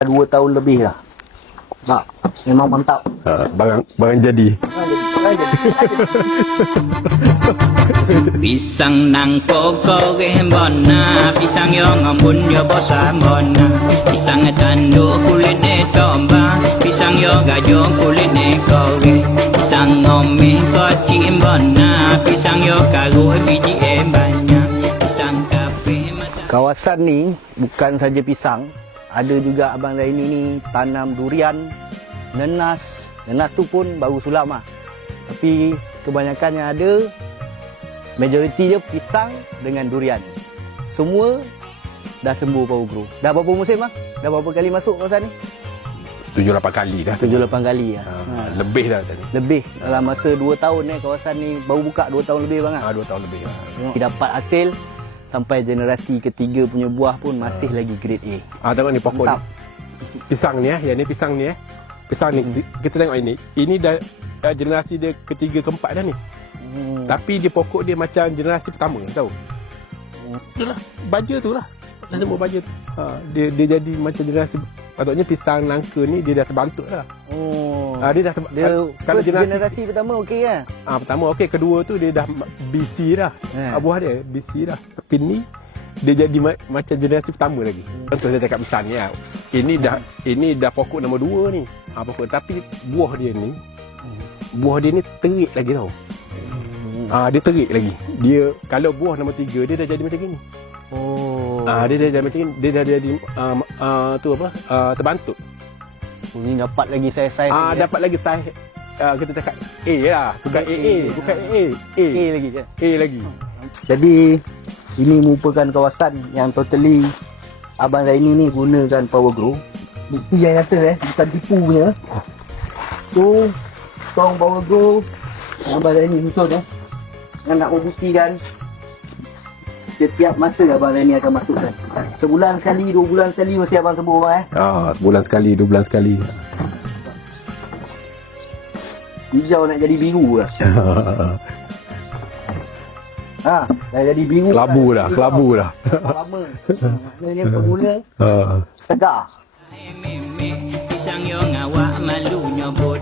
2 tahun lebih lah. Tak, memang mantap. Barang jadi. Pisang nang koko bona, pisang yang ngambun yo bosa bona, pisang tanduk kulit ne tomba, pisang yo gajo kulit ne kowe, pisang ngome koci bona, pisang yo karu biji banyak, pisang kafe. Kawasan ni bukan saja pisang, ada juga Abang Zaini ni tanam durian, nenas. Nenas tu pun baru sulam lah. Tapi kebanyakan yang ada, majoriti je pisang dengan durian. Semua dah sembuh Power Grow. Dah berapa musim lah? Dah berapa kali masuk kawasan ni? 7-8 kali dah. 7-8 kali lah. Lebih dah tadi. Lebih dalam masa 2 tahun kawasan ni baru buka 2 tahun lebih bang. 2 tahun lebih. Tengok dapat hasil sampai generasi ketiga punya buah pun masih lagi grade A. Tengok ni pokok ni. Mantap. Pisang ni yang ni pisang ni Pisang ni kita tengok ini. Ini dah generasi dia ketiga keempat dah ni. Tapi dia pokok dia macam generasi pertama tahu. Itulah baja tu lah. Nama baja tu. Dia jadi macam generasi, patutnya pisang nangka ni dia dah terbantuk dah. Dia dah First generasi pertama okey kan? Pertama okey, kedua tu dia dah BC dah. Buah dia BC dah. Tapi ni dia jadi macam generasi pertama lagi. Contoh saya cakap pisang ni lah. Ini dah pokok nombor 2 ni. Pokok, tapi buah dia ni terik lagi tau. Dia terik lagi. Dia kalau buah nombor 3 dia dah jadi macam gini. Dia dah jadi macam ni. Dia dah jadi terbantuk. Ini dapat lagi saiz-saiz. Dapat lagi saiz. Kita cakap A lah. Bukan AA. Bukan AA. A lagi je. A lagi. Jadi ini merupakan kawasan yang totally Abang Zaini ni gunakan Power Grow. Bukti yang nyata bukan tipu punya. Tu tong Power Grow Abang Zaini susun yang nak membuktikan setiap masa Abang Zaini akan masukkan. Sebulan sekali, 2 bulan sekali mesti abang sembuh bang Sebulan sekali, 2 bulan sekali. Hijau nak jadi biru lah. Dah jadi biru. Kelabu dah. Lama. Maknanya pemula tegar. Pisang yo ngawak malu nyobot